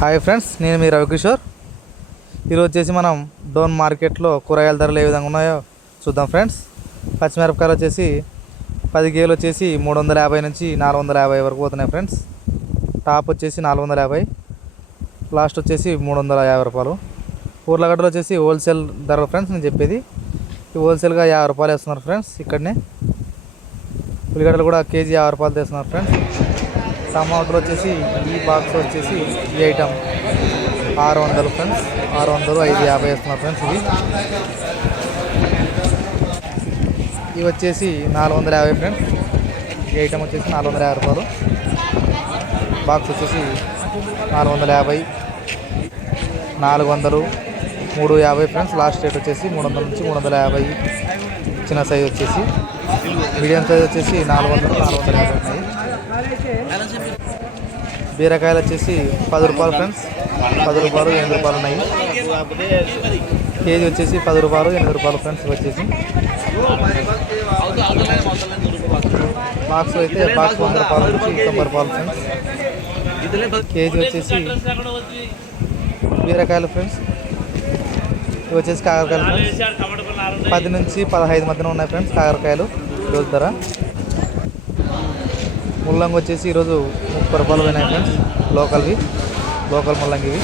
Hi friends నేను మీ రవికిషోర్. ఈరోజు వచ్చేసి మనం డోన్ మార్కెట్లో కూరగాయల ధరలు ఏ విధంగా ఉన్నాయో చూద్దాం ఫ్రెండ్స్ పచ్చిమిరపకాయలు వచ్చేసి పది కేలు వచ్చేసి మూడు వందల యాభై నుంచి నాలుగు వందల యాభై వరకు పోతున్నాయి ఫ్రెండ్స్ టాప్ వచ్చేసి నాలుగు వందల యాభై. లాస్ట్ వచ్చేసి మూడు వందల యాభై రూపాయలు. ఊర్లగడ్డలు వచ్చేసి హోల్సేల్ ధరలు ఫ్రెండ్స్ నేను చెప్పేది. ఈ హోల్సేల్గా యాభై రూపాయలు వేస్తున్నారు ఫ్రెండ్స్ ఇక్కడనే. ఉల్లిగడ్డలు కూడా కేజీ యాభై రూపాయలు తెస్తున్నారు ఫ్రెండ్స్ టమాటాలు వచ్చేసి ఈ బాక్స్ వచ్చేసి ఈ ఐటమ్ ఆరు వందలు ఫ్రెండ్స్ ఆరు వందలు ఐదు యాభై వేస్తున్నారు ఫ్రెండ్స్ ఇవి. ఇవి వచ్చేసి నాలుగు వందల యాభై ఫ్రెండ్స్ ఈ ఐటమ్ వచ్చేసి నాలుగు వందల యాభై రూపాయలు. బాక్స్ వచ్చేసి నాలుగు వందల యాభై. నాలుగు వందలు మూడు యాభై ఫ్రెండ్స్ లాస్ట్ రేట్ వచ్చేసి మూడు వందల నుంచి మూడు వందల యాభై. చిన్న సైజ్ వచ్చేసి. మీడియం సైజ్ వచ్చేసి నాలుగు వందలు నాలుగు వందల యాభై ఉన్నాయి. బీరకాయలు వచ్చేసి పది రూపాయలు ఫ్రెండ్స్. పది రూపాయలు ఎనిమిది రూపాయలు ఉన్నాయి. కేజీ వచ్చేసి పది రూపాయలు ఎనిమిది రూపాయలు ఫ్రెండ్స్ వచ్చేసి. బాక్స్ అయితే బాక్స్ వంద రూపాయలు నుంచి తొంభై రూపాయలు ఫ్రెండ్స్. కేజీ వచ్చేసి బీరకాయలు ఫ్రెండ్స్. ఇవి వచ్చేసి కాకరకాయలు ఫ్రెండ్స్. పది నుంచి పదహైదు మధ్యన ఉన్నాయి ఫ్రెండ్స్ కాకరకాయలు ఈరోజు ధర. ముల్లంగి వచ్చేసి ఈరోజు ముప్పై రూపాయలు పోయినాయి ఫ్రెండ్స్ లోకల్వి. లోకల్ ముల్లంగివి.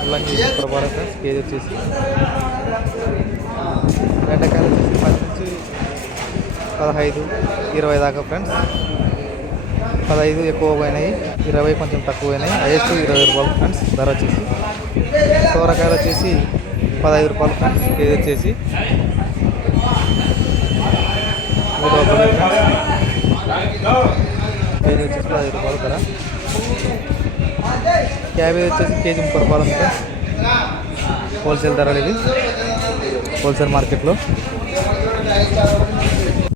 ముల్లంగి ముప్పై రూపాయలు ఫ్రెండ్స్ కేజీ వచ్చేసి. బెండకాయలు వచ్చేసి పది నుంచి పదహైదు ఇరవై దాకా ఫ్రెండ్స్ పదహైదు ఎక్కువ పోయినాయి. ఇరవై కొంచెం తక్కువ పోయినాయి. హైయెస్ట్ ఇరవై రూపాయలు ఫ్రెండ్స్ ధర వచ్చేసి. సోరకాయలు వచ్చేసి పదహైదు రూపాయలు ఫ్రెండ్స్ కేజీ వచ్చేసి. మూడు రూపాయలు. కేజీ వచ్చేసి పదహైదు రూపాయలు ధర క్యాబేజ్ వచ్చేసి కేజీ ముప్పై రూపాయలు ఉంది హోల్సేల్ ధరలు ఇది హోల్సేల్ మార్కెట్లో.